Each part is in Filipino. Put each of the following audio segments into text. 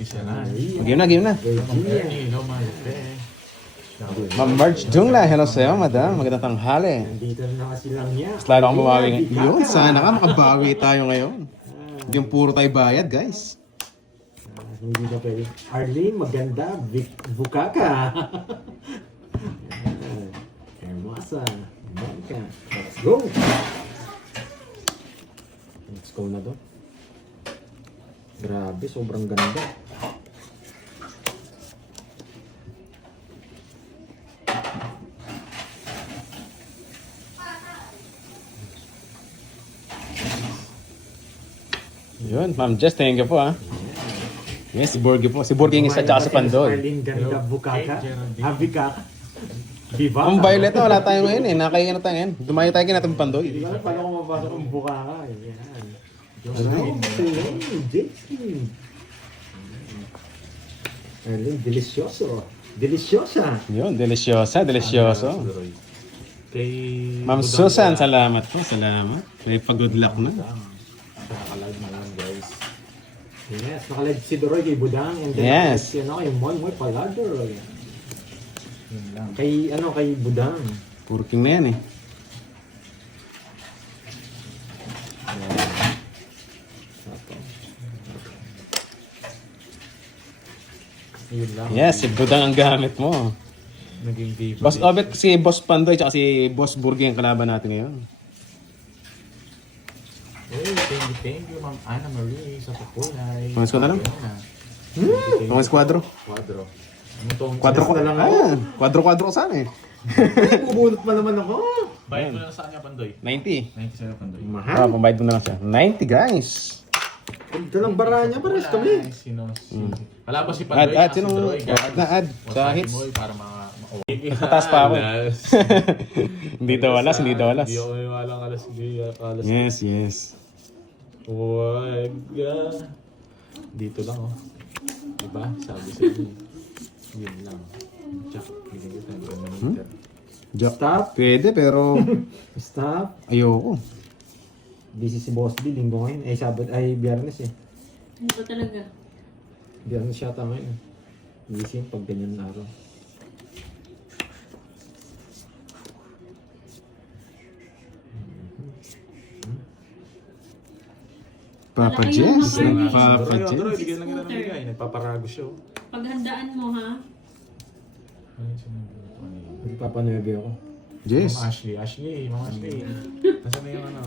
Game na, game na. Ma'am Marge Jungla, hello sa'yo, madam. Magandang tanghali. Dito na kasi lang niya. Mas lalo akong bumawi ngayon. Yun, sana nga makabawi tayo ngayon. Yung puro tayo bayad, guys. Hindi na pwede. Arlene, maganda. Bukaka. Hermosa. Bangka. Let's go. Let's go na doon. Grabe, sobrang ganda. Yun, Ma'am Jess, thank you po, ha. Yes, si Borgie po. Si Borgie yung isa tsaka si Pandoy. Arlene, ganda. Bukaka. Bukaka. Diba? Ang violet na, wala tayo ngayon eh. Nakaiya na tayo ngayon. Dumayo tayo kinatang Pandoy. Di ba? Paano kung mapasok ang bukaka? Yan. Arlene, delicioso. Deliciosa. Yun, delisyosa, delisyoso. Kay Ma'am Susan, salamat po, salamat. May pag-good luck na. Nakaka-live na lang, guys. Yes, nakalive si Doroy kay Budang. And then, Yes. kay, kay Moy Moy Palador. Yun lang. Kay Budang. Puro king na yan eh. Yun lang. Yes, si Budang ang gamit mo. Naging diva. Boss Obet, si Boss Pandoy, tsaka si Boss Borgie ang kalaban natin ngayon. Hey, thank you, Ma'am Ana Marie sa pakulay. Pangas ko na lang? Pang squadro. Quadro. Ano tong Quadro ko na lang ako. Quadro ko sana eh. Bubunot pa naman ako. Bayad mo na lang sa kanya, Pandoy. 90. 90 sa'yo, Pandoy. Mahal. Pambayad mo na lang siya. 90 guys. Ito lang bara niya, pares kami. Wala ba si Add, Pandoy? add, Si sinong Droy, guys. add na add sa Wasabi hits. mo para Mataas pa ako. Hindi daw walas, hindi daw walas. Hindi ako walang alas. Hindi alas. Yes, yes. Huwag ka. Dito lang, oh. Diba? Sabi sa inyo. Yun lang. Jack, bigyan kita ng meter. Jack. Stop. Pwede pero Stop. ayoko. Busy si Boss D, linggo ngayon. Ay, Biyernes eh. Ano ba talaga? Biyernes yata ngayon. Busy pag ganyan na araw. Papa Malaki Jess. yung mga Papa Droy, Droy, Jess. bigyan lang kita ng bigay. Nagpaparago siya, oh. Paghandaan mo ha. Ayun, sinabi ko, ano yun? Nagpapanuebe ako. Jess. Ma'am Ashley. Ma'am Ashley. Nasaan na yung ano?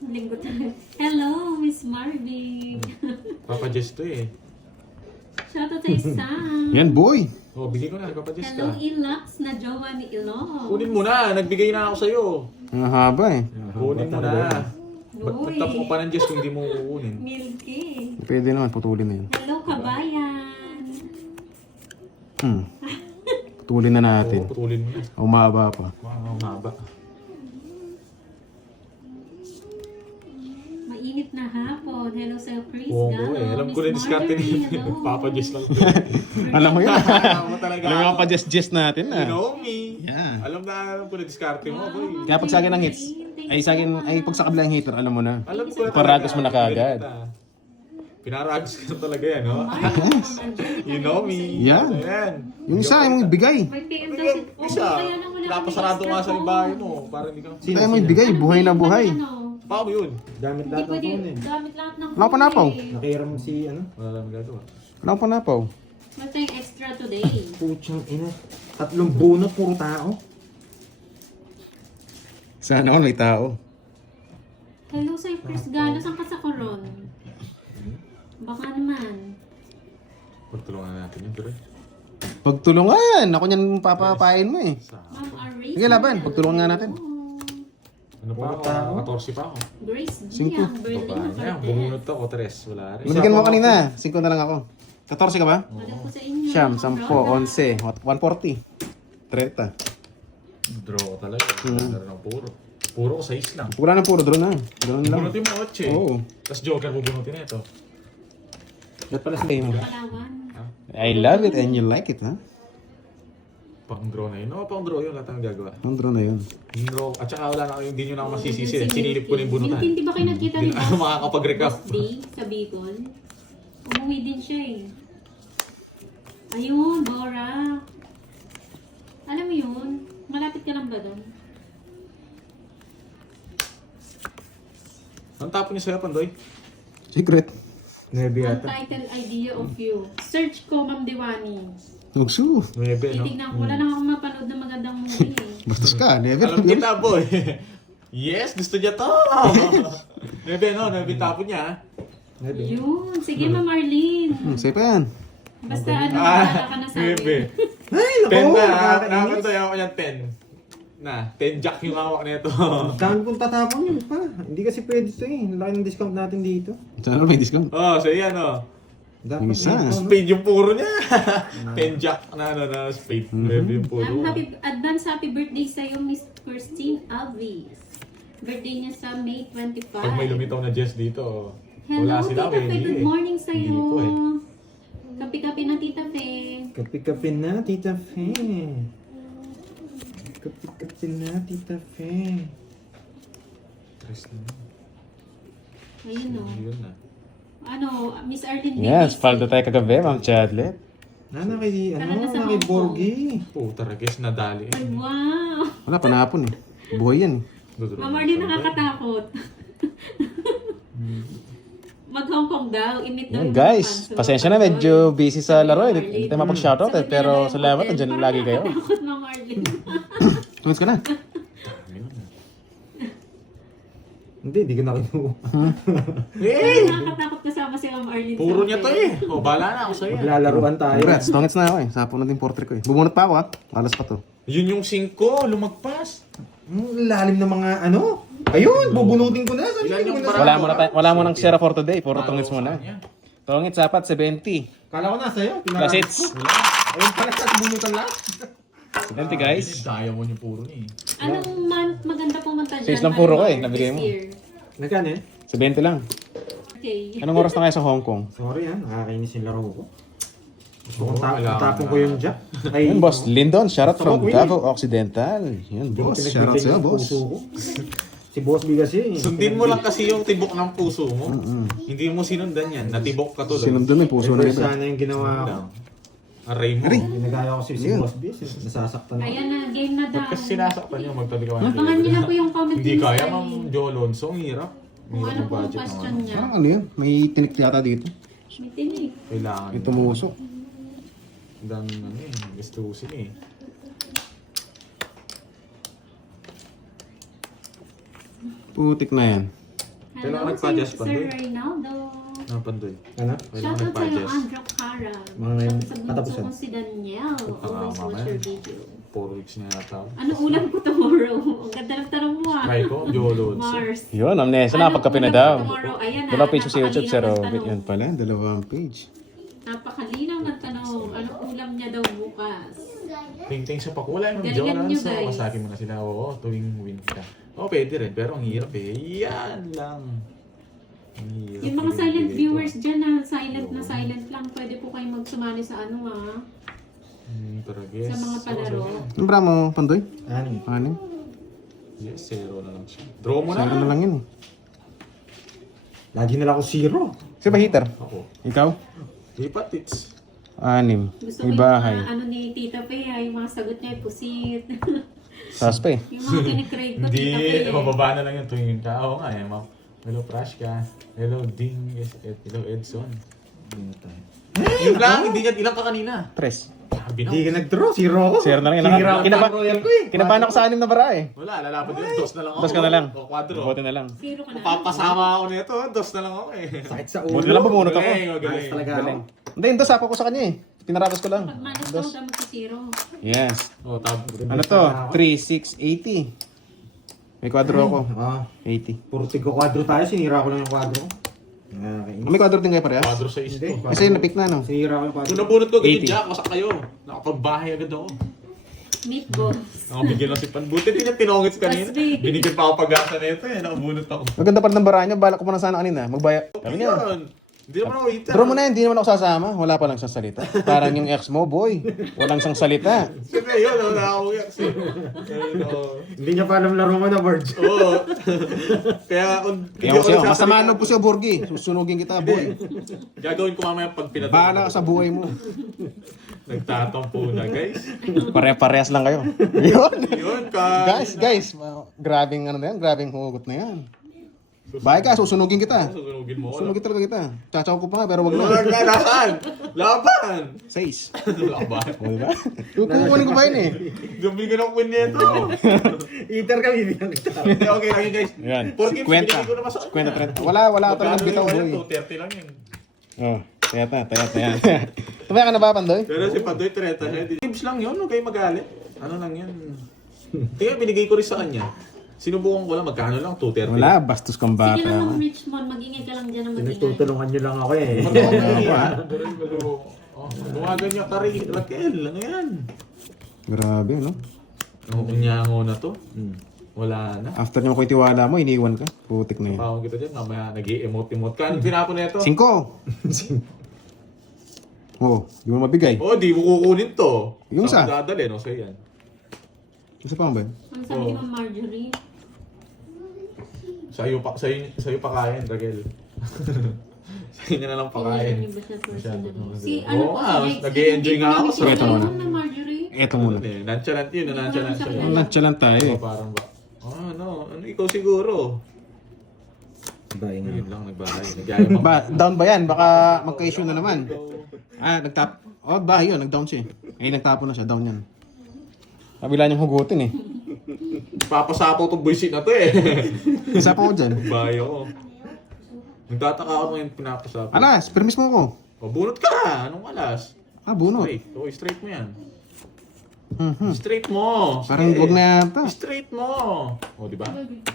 Linggo tayo. Hello, Miss Marvin. Papa Jess to eh. Shoutout sa isang. Yan boy. Oh, bigay ko na. Papa Jess Hello, ka. Ilax na jowa ni Ilo. Kunin mo na. Nagbigay na ako sa'yo. Ang haba eh. Kunin mo na. Ba't Uy. nagtap mo pa ng Jess kung di mo kukunin? Milky. Pwede naman, putulin na yun. Hello, kabayan. Putulin na Oo, natin. putulin mo na. Umaba pa. Wow, mahaba. Mainit na hapon. Hello sa'yo, Chris. Oo, Galo. eh. Alam ko Miss na diskarte ni Marjorie, hello. Papa Jess lang. Alam mo yun. Alam mo talaga. Alam mo yung pa-Jess natin You ah. know me. Yeah. Alam ko na diskarte mo, boy. Kaya pag sa akin ng hits, ay sa akin, ay pag sa kabilang hater, alam mo na. Alam ko na Paragos mo na kaagad. Pinaragos ka na talaga yan, no? You know me. Yeah. Ayan. Yung isa, yung ibigay. May PM daw Bigay, si... isa. kaya na wala Napasarado kami nga extra sa bahay mo. Para hindi ka... Kaya mo ibigay, buhay na buhay. Ano? Paano yun? Gamit Hindi lahat ng pwede, phone eh. gamit lahat ng Wala pa phone napaw. eh. Nakiram si ano? Wala lang gagawa. Wala akong panapaw. Basta yung extra today. Puchang ina. 3 bunot, puro tao. Sana all may tao. Hello sa'yo, Chris Galo. Saan ka sa Coron? Baka naman. Pagtulungan natin yun, Dre. Pagtulungan! Ako niyan papapain mo eh. Sa... Ma'am Aris. Sige, laban. Pagtulungan nga natin. Ano pa ako? 14 pa ako. Grace G. Cinco. Ang Berlin Baba na niya. Cortez. Bumunot ako, 3. Wala rin. Binigyan mo kanina. 5 na lang ako. 14 ka ba? Wala po sa inyo. Siyam, Ang 10, product. 11, 140. 30. Draw ko talaga. Wala rin ang puro. Puro ko 6 lang. Wala na puro drone na. Drone lang. Bunutin mo 8 eh. Oo. Tapos Joker bubunutin na ito. Ba't pala sa mo? Palawan. I love it and you like it, ha? Pang draw na yun. Oo, pang draw yun. Lahat ang gagawa. Ang drone na yun. Draw. At saka wala na kayo. Hindi nyo na ako masisisi. Sinilip ko na yung bunutan. Hindi ba kayo nagkita Hindi ni na ako makakapag-recap. Boss D sa Bicol? Umuwi din siya eh. Ayun, Bora. Alam mo yun? Malapit ka lang ba doon? Ang tapon niya sa'yo, Pandoy? Secret. Nebi yata. Untitled Idea of You. Search ko, Ma'am Diwani. Ugso. 9, no? Titignan ko. Wala na akong mapanood ng magandang movie eh. Bastos ka, never. Alam kita, boy. Yes, gusto niya to. 9, no? 9 tapon niya. Nebi. Yun. Sige, Ma'am Arlene. Safe pa yan. Basta ano, wala ka na sa akin. 9. Ay, 10 naku! na. Nakakainis. Nakakantoy ako niyan, 10. Na, 10 jack yung hawak nito. Ang dami kong tatapon yun pa. Hindi kasi pwede ito eh. Ang laki ng discount natin dito. Sana may discount. Oh, so yan, oh. Dapat Yung isa. dito, no? Spade yung puro niya. 10 jack na ano na spade. 9 yung puro. Advance happy birthday sa'yo, Miss Christine Alves. Birthday niya sa May 25. Pag may lumitaw na Jess dito, Hello, wala sila. Tita Fe. Good morning sa'yo. Hindi po eh. Kapi-kapi na Tita Fe. Kapi-kapi na, Tita Fe. Kapi-kapi na, Tita Fe. Tres na. Ayun o. Yun na. Ano, Miss Arlene Yes, Davis. paldo tayo kagabi, Ma'am Chadlet. Nana kay, Tara na sa na kay Hong Kong. Borgie. Puta, Regis, nadali. Ay, wow. Wala, panahapon eh. Buhay yan eh. Ma'am Arlene, nakakatakot. Mag-Hong Kong daw. Imit daw Yan, yung guys, fans. So, pasensya na, medyo busy sa laro eh. Hindi tayo mapag-shoutout eh. Pero salamat, andyan lagi kayo. Nakakatakot, Ma'am Arlene. Tumis ka na. Hindi ka nakinuha. Eh! Nakakatakot kasama si Ma'am Arlene. sa Puro niya to hotel. eh. O, bala na ako sa'yo. Maglalaruan tayo. Congrats, tongits na ako eh. Sapo na din portrait ko eh. Bumunot pa ako ah. Alas pa to. Yun yung 5, lumagpas. Lalim ng mga ano. Ayun, bubunutin ko na. Sabi Ilan ko yung na. parang- Wala mo nang share for today. Puro tongits muna. Yan. Tongits sapat 70. Kala ko na sa'yo. Plus hits. Ayun pala sa bunutan lahat. 70 guys. Diamond yung puro niya eh. Anong month maganda pumunta dyan? Sales lang puro ko eh, Ano, nabigay mo. this year? Nagkano eh? 70 lang. Okay. Anong oras na kayo sa Hong Kong? Sorry ha, nakakainis yung laro ko. Gusto Oo, kong kailangan tapon na. ko yung jack. Ay, Yan, boss. Lyndon, shoutout from Sabog, Davao Occidental. Yan, Hindi ko boss. Shoutout pinagbigay sa'yo, yung boss. puso ko. Si Boss B kasi. Sundin mo lang kasi yung tibok ng puso mo. Hindi mo sinundan yan. Natibok ka tuloy. Sinundan mo yung puso na Reverse iba. sana yung ginawa ko. Aray mo. Ginagaya ko si Yun. Boss B. Nasasaktan ako. Ayan na, game na daw. Ba't kasi sinasaktan niyo magtabi ka Abangan niyo na po yung comment Hindi ni kaya, Sally. Ma'am Jo Alonso. Ang hirap. Kung ano Hirap ng po ang budget question naman. niya. Parang ano yun? May tinik yata dito. May tinig. Kailangan. May tumusok. Ang daming ano eh. Gastusin eh. Putik na yan. Kailangan Hello, nagpa-adjust pa Sir doon. Reynaldo. Napandoy. Ano? Kailangan Shoutout sa'yo, nagpa-adjust. Andrew Cara. Mga Shoutout sa bunso katapusan. ko si Daniel. Always mamaya. watch your video. 4 weeks na yata. Ano ulam ko tomorrow? Ang ganda ng tanong mo ah. Try ko, Jo Alonso. Mars. Yun, amnesia. Ano Napagkape na ulam daw. ko tomorrow? Ayan ah, Wala page sa YouTube, napakalinaw Sir ng Robert. tanong. Yan. Pala, dalawang page. Napakalinaw ng tanong. Anong ulam niya daw bukas? Ting-ting sa paku. Wala yung Jo Galingan niyo, Alonso. guys. Masaki mo na sila. Oo, tuwing win ka. Oo, pwede rin. Pero ang hirap eh. Yan lang. Ang hirap. Yung mga silent Ibigay viewers ito. dyan na silent lang, pwede po kayong magsumali sa ano ah. Pero guess. Sa mga palaro. Ano ba mo, Pandoy? Ano? Anim? Yes, 0 na lang siya. Draw mo na. Sara na lang yun eh. Lagi na lang ako zero. Sino ba hitter? Ako. Ikaw? Lipat it's. 6. Gusto May ko yung bahay. mga ano ni Tita Pe, yung mga sagot niya, pusit. Saspe. Yung mga kinikrave ko, Hindi, Tita Pe. mababa na lang yung tuwing ka. Oo nga eh, ma'am. Hello, Prashka. Hello, Ding. Yes, hello, Edson. Hindi na tayo. Yung lang, hindi ka ilang ka kanina. 3. Sabi na. Hindi ka nag-draw. Zero ako. Zero na lang. Sinira ko Kinaba- ang royal ko eh. Kinabahan ako sa 6 na bara eh. Wala, lalaban din. Dos na lang ako. Dos ka na lang. O, quadro. Buti na lang. Zero ka na. Papasama ako nito. Dos na lang ako eh. Sakit sa ulo. Buti na lang bumunot ako. Magaling, Ayos magaling. talaga ako. Galing. Hindi, yung dos ako ko sa kanya eh. Pinarabas ko lang. Pag malas daw, daw magsi-zero. Yes. O, tab. Ano to? 3, 6, 80. May kwadro ako. Ah, 80. puro tigko-kwadro tayo. Sinira ko lang yung kwadro ko. Nakakainis. May kwadro din kayo parehas? Quadro sa isto. Hindi. Kasi na-pick na no? Sinira ko yung kwadro. Kung nabunot ko, ganyan 80. Jack, wasak kayo. Nakapagbahay agad ako. Meatballs. Nakabigyan lang si Pan. Buti din yung tinongits kanina. Pasbig. Binigyan pa ako pag-asa na ito eh. Nakabunot ako. Maganda pa rin ng bara niya. Balak ko pa na sana kanina. Magbaya. Sabi niya. Yun. Hindi naman ako heater. Draw mo na, hindi naman ako sasama. Wala pa lang sasalita. Parang yung ex mo, boy. Walang sang salita. Siyempre yun, wala ako yan. Hindi niya pa alam laro mo na, Borge. Oo. Kaya kung Kaya ko sa'yo, masama loob po siya, Borgie. Susunugin kita, boy. gagawin ko mamaya pag pinatay. Bahala ka sa buhay mo. Nagtatampo na, guys. Pare-parehas lang kayo. Yun. Yun, Guys, grabing ano na yan, grabing hugot na yan. Bahay ka, susunugin kita. Susunugin mo ako. Susunugin talaga kita. Chachaw ko pa nga, pero wag na. Wala na, nasaan? Laban! 6. Laban. O, diba? Kukunin ko ba yun eh? Gabi ka ng win nito. Eater ka, bibigyan kita. Okay, okay guys. Yan. 4 games, binigay ko na 50, 30. masakit. Wala talagang bitaw, boy. 230 lang yun. Oh, tayat yan. Tumaya ka na ba, Pandoy? Pero si Pandoy 30 siya. Games lang yun, huwag kayo magalit. Ano lang yun. Tingnan, binigay ko rin sa kanya. Sinubukan ko lang, magkano lang, 230. Wala, bastos kang bata. Sige lang, Richmond. Mag-ingay ka lang dyan ng mag-ingay. Tinutulungan niyo lang ako eh. Gumaganyan ka rin, Raquel. Ano yan? Grabe, no? Ang unyango na to. Wala na. After nyo ko itiwala mo, iniwan ka. Putik na yun. Pawang kita dyan, mamaya nag-i-emote-emote ka. Anong tinapon na ito? 5! Oh, di mo mabigay. Oh, di mo kukunin to. Yung Saan isa? mo dadali, no? Sa'yo yan. Isa pa ba? Ang sabi ni Ma'am Marjorie. Sa'yo pakain, Raquel. Sa'yo na lang pakain. Niyo ba siya Masyado personally? naman. Si ano Oo po, nga, si Lex. nag-i-enjoy nga ako sa- Ito muna. Ma'am Marjorie. Eto muna. Nonchalant yun, nonchalant siya. Nantsalan tayo eh. Parang ba? Ano ikaw siguro? Bahay nga. Yun lang, nagbahay. Nagyayabang. Down ba yan? Baka magka-issue na naman. Nagtap. Oh, ba yun, nag-down siya eh. Nagtapo na siya, down yan. Kabila niyang hugutin eh. Papasapaw tong buisit na to eh. Isa pa ko dyan. Bahay ako. Nagtataka ako ngayon pinapasapaw. Alas, permis mo ko. O, bunot ka! Anong alas? Bunot. Straight. O, straight mo yan. Mhm. Straight mo! Parang Sige. wag na yata. Straight mo! O, di ba?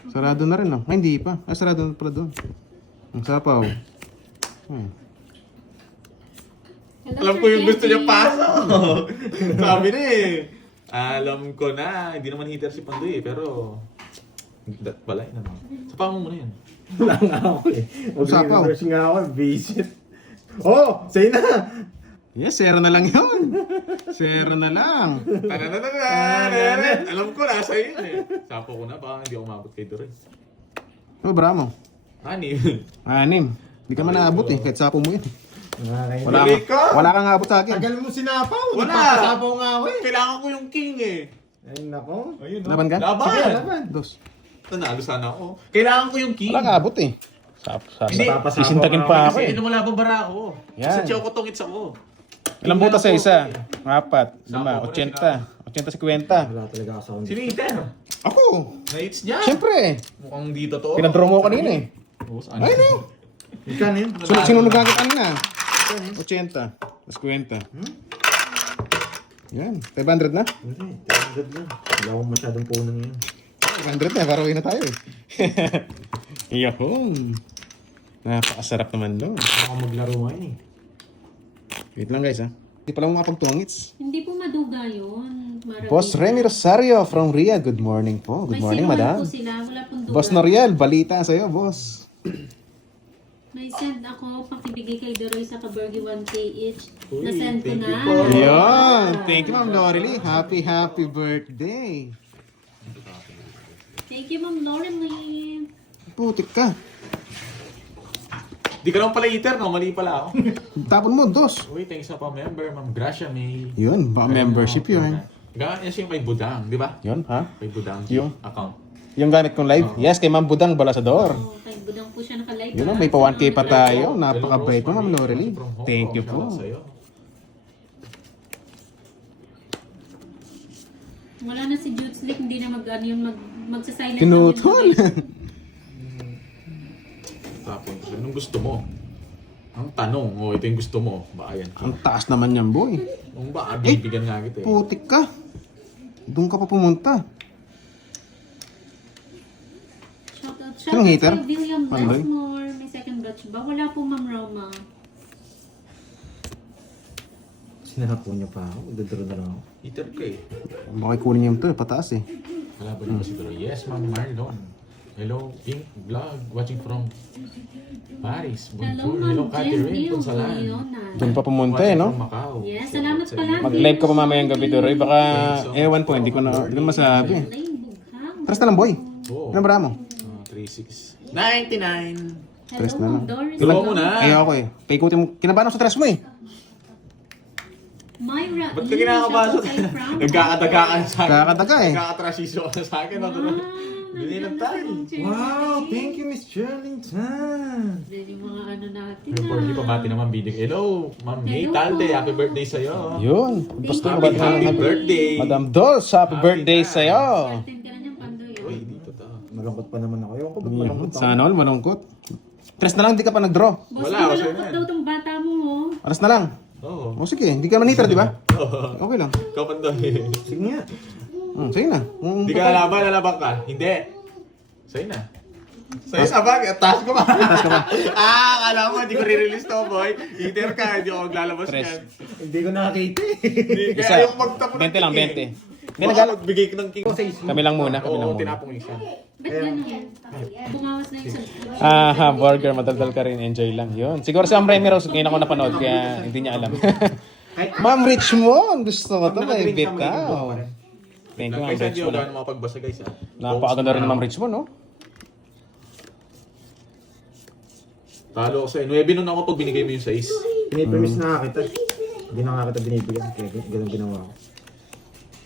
Sarado na rin, no? Ay, hindi pa. Sarado na pala doon. Ang sapaw. Hello, Alam Sir ko yung gusto niya Jesse. pasok. Sabi na eh. Alam ko na. Hindi naman hitter si Pandoy eh. Pero... balay naman. Sa mo muna yan. Wala nga ako eh. Usapaw. Mag-reverse nga ako, visit. Oh, say na! Yes, 0 na lang yun. 0 na lang. Tananananan! Alam ko na sa'yo yun eh. Sapo ko na. Baka hindi ako umabot kay Dore. Oh, bravo. Ani. 6. Hindi ka man naabot eh. Kahit sapo mo yun. Wala. Wala kang abot sa akin. Tagal mo sinapaw. Wala. Nagpapasapaw nga ako eh. Kailangan ko yung king eh. Ay, nako. Ayun, no? Laban ka? Laban! Sige, laban. Dos. Nanalo sana ako. Kailangan ko yung king. Wala kang abot eh. Hindi. Sisintakin pa ako Kasi eh. hindi mo labang bara ako. Yan. Sa Choco Tongits ako. Ilang butas sa isa? 4, 5, Sapo, 80. 80 50. Wala talaga ako sa kundi. Sino Ether? Ako! Na-hits niya. Siyempre! Mukhang dito to. Pinadraw mo kanina eh. Ay, no! Ikan yun. Sinunod ka kanina. 80. Tapos 50. Yan. 500 na? Hindi, 300 lang. Wala akong masyadong punang yun. 500 na. Parawin na tayo eh. Yahoo! Napakasarap naman doon. Ako maglaro ngayon eh. Wait lang guys ha. Hindi pala mo makapagtungits. Hindi po maduga yun. Marami. Boss Remy Rosario from Riyadh. Good morning po. Good May morning, sinuhan madam. po sila. Wala pong duga. Boss Noriel, balita sa'yo, boss. May send ako pakibigay kay Doroy sa Kaburgi 1K each. Uy, Na-send ko thank na. you po. Ayun. Thank you, Ma'am Lorely. Happy birthday. Thank you, Ma'am Laureline. Putik ka. Di ka naman pala Ether, no? Mali pala ako. Tapon mo, dos. Uy, thanks na pa member, Ma'am Gracia May. Yun, ba membership yun. Yan siya yung kay Budang, di ba? Yun, ha? Kay Budang Yung? account. Yung gamit kong live? Yes, kay Ma'am Budang Balasador. Oh, kay Budang po siya naka-live. Yun, may pa 1K pa tayo. Napakabait mo, Ma'am Lorely. Thank you po. Wala na si Jude Slick, hindi na magsasilent. Tinutol. Tapos, anong gusto mo? Ang tanong, ito yung gusto mo. Baka yan. Ang taas naman yan, boy. Kung baka, bibigyan nga kita eh. Putik ka. Doon ka pa pumunta. Shoutout Sinong hater? kay William Pandoy? Blackmore. May second batch ba? Wala po, Ma'am Roma. Sinahapo niyo pa ako. Duduro na lang ako. Ether ka eh. Baka kunin niya yung to, pataas eh. Wala ba niyo ba siguro? Yes, Ma'am Marlon. Hello, Pink Vlog. Watching from Paris. Hello, Bonjour. Ma'am Hello, Jen Catherine Neil Ponsalan. Leonan. Doon pa pumunta eh, Watching no? from Macau. Yes, salamat pala. Mag-live ka pa mamayang gabi, Doroy. Baka, ewan ko, hindi ko na masabi. Lane Bughang. Tres na lang, boy. Oo. Ano ba mo? 3699. Tres na Hello, lang. Doris. Dalawa mo na. Ayaw ako eh. Paikutin mo. Kinabahan ako sa tres mo eh. Myra. Ba't ka kinakabasa? Nagkakadaga ka na sa akin. Kakataga eh. Nagkakatrasiso ka na sa akin. Bili ng tayo. Wow, thank you, Miss Charlington. Yan yung mga ano natin. May Porky pabati naman bidig. Hello, Ma'am May Hello Talde. po. Happy birthday sa'yo. Yun. Basta Happy, ka happy ba? birthday. Madam Dos, happy birthday na. sa'yo. Attend ka na niyang pandoy. Uy, dito to. Malungkot pa naman ako. Ewan ko ba't malungkot ako. Sana all, malungkot. Tres na lang, di ka pa nag-draw. Boss, Wala, malungkot kasi yan. daw tong bata mo. Oh. Aras na lang. Oo. O sige, hindi ka maniter, di ba? Okay lang. Ikaw pandoy. Sige nga. Sige na. Hindi ka lalaban ka. Hindi. Sa'yo na. Sa'yo sa bag. Taas ko pa. Akala mo, hindi ko re-release to, boy. Eater ka, hindi ako maglalabas Tres. yan. Hindi ko nakakita eh. Hindi, Isa. kaya ayaw ko magtapon 20 lang, 20. Hindi, Baka nagala. magbigay ka ng king. Kami lang muna, kami lang Oo, muna. tinapong isa. Ba't ganun? Bumawas na yung subscription. Hamburger, madaldal ka rin, enjoy lang. Yun. Siguro si Ma'am Remy Rose, ngayon ako napanood, kaya hindi niya alam. Ma'am Richmond, gusto ko to, may bitaw. Thank you, Ma'am Kaysa hindi ako Richmond. gano'n mapagbasa, guys. Ha? Napakaganda rin ng Ma'am Richmond, no? Talo ako sa'yo. 9 nun ako pag binigay mo yung 6. Pinipermis na kita. Hindi na nga kita binibigyan. Kaya ganun ginawa ko.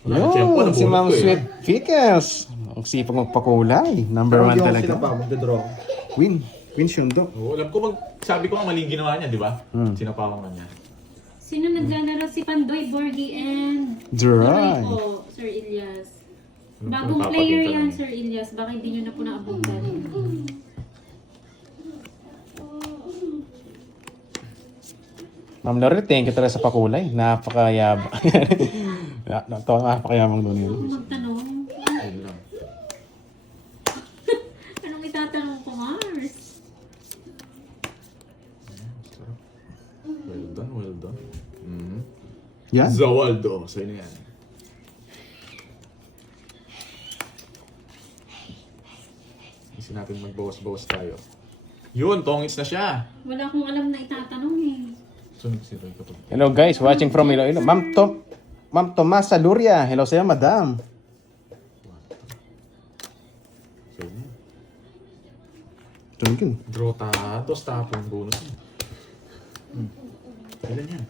Yun, si Ma'am Sweet Pickles. Ang sipag magpakulay. Number 1 Hindi ako talaga. sila pa. Magdadraw ako. Win. Win Shundo. Oo, alam ko sabi ko nga maling ginawa niya, di ba? Sinapawan ka niya. Sino naglalaro? Si Pandoy, Borgie, and... Dry. po, Sir Ilyas. Ano Bagong po, player ipapakita yan, lang. Sir Ilyas. Baka hindi nyo na po naabutan. Ma'am Lorette, thank you talaga sa pakulay. Napakayabang. Napakayabang doon yun. Magtanong. Ayun lang. Anong itatanong ko, Mars? Well done, well done. Mm-hmm. Yan. Zawaldo, sa'yo na yan. Kasi natin magbawas-bawas tayo. Yun, tongits na siya. Wala akong alam na itatanong eh. Sunod si Roy kapag. Hello guys, watching from Iloilo. Ma'am Tomasa Luria. Hello sa'yo, madam. Sa'yo na. Thank you. Draw tatos, tapon bonus. Ilan yan?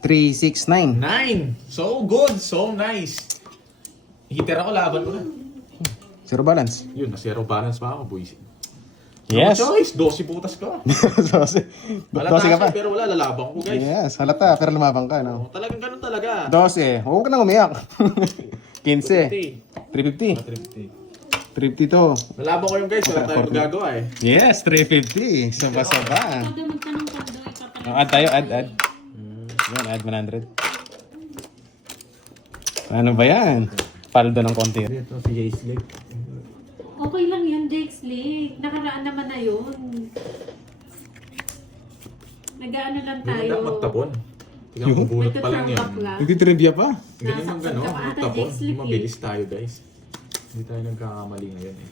369. 9! So good, so nice. Hitter ako, laban ko na. Zero balance. Yun, na zero balance pa ako, boys. Yes. No choice, 12 putas ka. Halata 12 ka pa. siya, pero wala, lalabang ko, guys. Yes, halata. Pero lumabang ka, no? Oh, talagang ganun talaga. 12. Huwag ka nang umiyak. 15. 350. 350. 352. Nalabang ko yung guys, wala tayong magagawa eh. Yes, 350. Saba-saba. Pag magtanong Pandoy, papalala. Add tayo, add. Yan, add 100. Ano ba yan? Paldo ng konti. Ito si Jay Slick. Okay lang yun, Dex Lee. Nakaraan naman na yun. Nag-ano lang Hindi tayo. mo magtapon. Tingnan mo, bunot pa lang yan. Nagka-throwback lang. Hindi trivia pa. Ganun ang gano'n, Nasaksak ka pa ata, magtapon. Dex Lee. Mabilis tayo guys. Hindi tayo nagkakamali ngayon eh.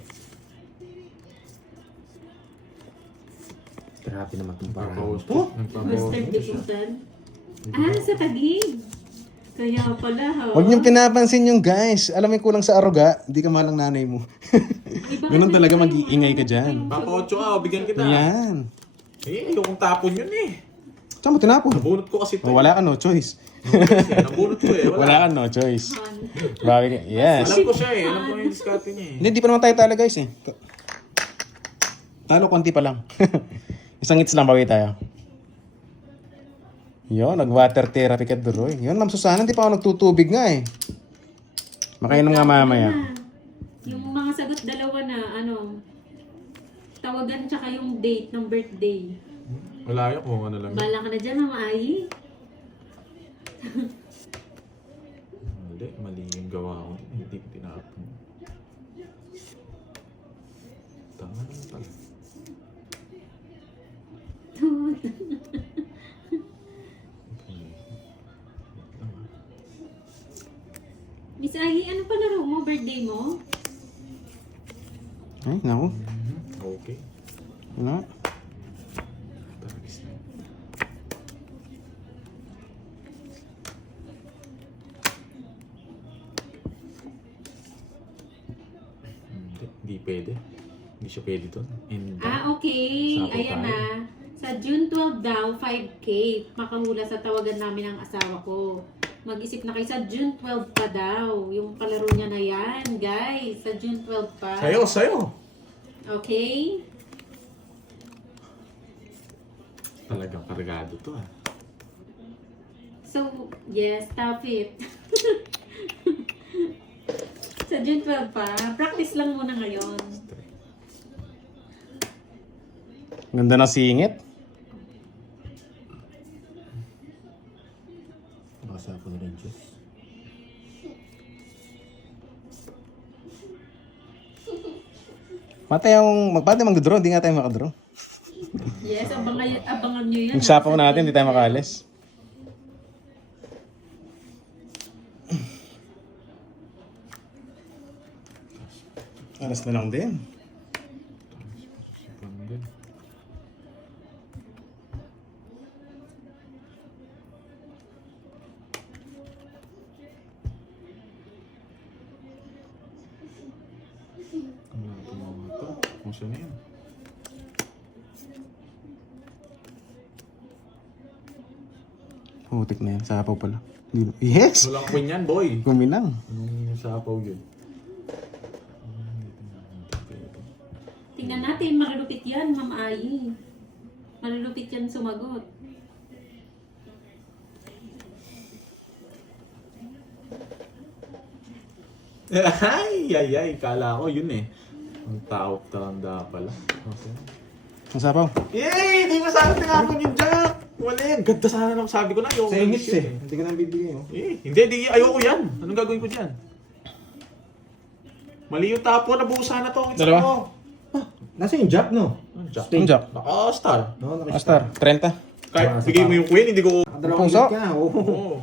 Grabe naman itong parang. Nagpapawas Oh! Western Diputan. Sa Taguig. Kaya pala ha. Huwag niyong pinapansin yung guys. Alam mo yung kulang sa aruga, di ka malang nanay mo. Ganun talaga mag-iingay ka dyan. Papa 8 ka, bigyan kita. Yan. Eh, ayokong tapon yun eh. Saan mo tinapon? Nabunot ko kasi ito. Oh, wala ka no choice. Nabunot ko eh. Wala ka no choice. Bakit ka? Yes. Alam ko siya eh. Alam ko yung diskarte niya eh. Hindi pa naman tayo talo guys eh. Talo konti pa lang. Isang hits lang bawi tayo. Yun, nag-water therapy ka Duroy. Yun, Ma'am Susana, hindi pa ako nagtutubig nga eh. Makainom nga mamaya. Yung mga sagot dalawa na, ano, tawagan tsaka yung date ng birthday. Wala yun kung ano lang. Bala ka na dyan, Mama Ai. Mali yung gawa ko. Hindi ko tinapon. Tama naman pala. Miss Ai, ano pa laro mo? Birthday mo? Ay, naku. Okay. Ano? Taragis na yun. Hindi pwede. Hindi siya pwede to. And, Okay. Sapo Ayan tayo. na. Sa June 12 daw, 5K. Makahula sa tawagan namin ng asawa ko. Mag-isip na kayo sa June 12 pa daw. Yung palaro niya na yan, guys. Sa June 12 pa. Sayo! Okay? Talagang kargado to ah. So, yes, stop it. Sa June 12 pa. Practice lang muna ngayon. Ganda ng singit. Basa ako na rin, Diyos. Pati mag-draw, hindi nga tayo makadraw. Yes, abangan nyo yan. Yung sapaw natin, hindi tayo makaalis. Alas na lang din. Kung saan na yun? Putik na yan, sapaw pala. Yes! Walang queen yan, boy. Guminang. Anong sapaw yun? Tingnan natin, malulupit yan, Ma'am Ai. Malulupit yan sumagot. Ay, kala ko yun eh. Ang tao tanda pala. Okay. Ang sapaw. Yay! Hindi mo sana tinapon yung jack! Wala yan. Ganda sana lang sabi ko na. Ayoko Sa ng hits yun eh. Hindi ko na bibigay, oh. Hindi. Ayoko yan. Anong gagawin ko dyan? Mali yung tapo. Nabuhusan na to. Ang Dalawa? ko. Nasa yung jack, no? Ang jack? Ang jack. Naka-star. No, Astar, 30. Kahit bigay mo yung queen, hindi ko... Nakadalawang Puso? hit ka, oo. Oo.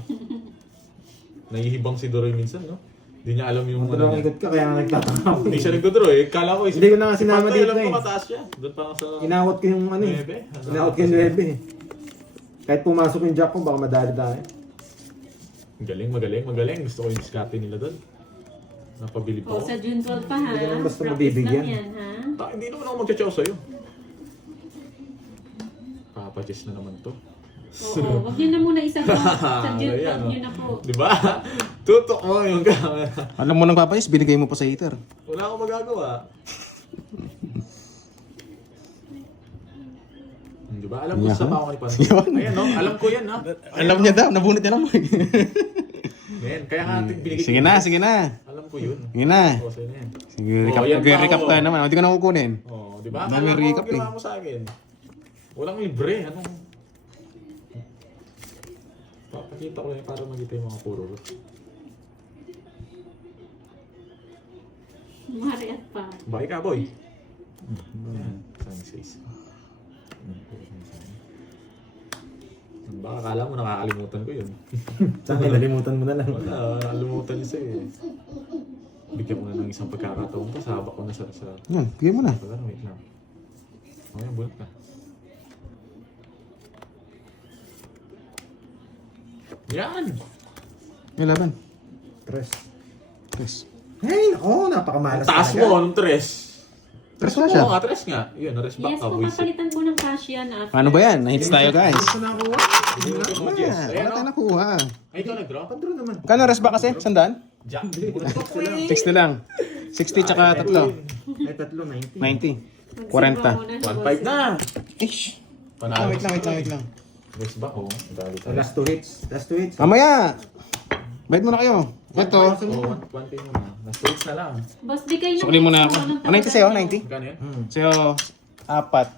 Nahihibang si Doroy minsan, no? Hindi niya alam yung... Nakadalawang ikot ka, kaya nga nagtataka ako. Hindi siya nagdodoro eh. Kala ko eh. Hindi ko na nga sinama Pantay, dito alam ko eh. mataas siya. Doon pa nga sa... Inawat ko yung ano eh. Nuebe? Inawat ko yung 9 eh. Kahit pumasok yung jack ko, baka madali tayo. Magaling. Gusto ko yung diskarte nila doon. Napabilib O, ako. sa June 12 pa ha. Hindi ka naman basta Practice mabibigyan. lang yan, ha? Hindi naman ako magchachaw sa'yo. Papaches na naman to. Oo, wag nyo na muna isagot. Sa June 12 Ayan, nyo na po. Di ba? Tutok mo yung camera. Alam mo nang papayos, binigay mo pa sa heater. Wala akong magagawa. Di ba? Alam ko sa bako ni Panto. Yun. Ayan, no? Alam ko yan, ha? Alam niya daw, nabunot niya lang. Ayan, kaya nga binigay Sige na. Alam ko yun. Sige na. O, sa'yo na yan. Sige, Oh, yan pa, recap oh. tayo naman. Hindi ko na kukunin. Oh, di ba? Dami Akala ko recap eh. ginawa mo sa akin. Walang libre. Anong... Papakita ko lang para magita yung mga puro. Mariat pa. Bye ka, boy. Ayan, sayang says. Baka akala mo nakakalimutan ko yun. Saan nalimutan mo na lang. Wala, nakalimutan niya sa'yo eh. Bigyan ko na ng isang pagkakataon pa. Sabak ko na sa... Yan, bigyan mo na. Wait lang. Okay, bulat ka. Yan! May laban. Tres. Tres. Hey, nako, napakamalas Taas mo, anong tres? Tres na siya. Oo nga, tres nga. Yun, na-rest back Yes, ka, kung boys. papalitan ko ng cash yan after. Ano ba yan? Nahits tayo guys. Gusto na ako. Yes. Wala Ayan, tayo oh. nakuha. Ay, ikaw nag-draw? Padro naman. Kano rest ba kasi? Sandaan? Jack. 60 lang. 60 tsaka tatlo. Ay, tatlo, 90. 90. 40. 1-5 na! Ish. Panalo. Wait lang. Rest back, oh. Dali tayo. Last two hits. Mamaya! Bait mo na kayo. Ito. Oh, 1 muna. Last hits na lang. Boss, di kayo Sukli mo na ako. 90 sa'yo, 90. Magkano yan? Sa'yo, 4.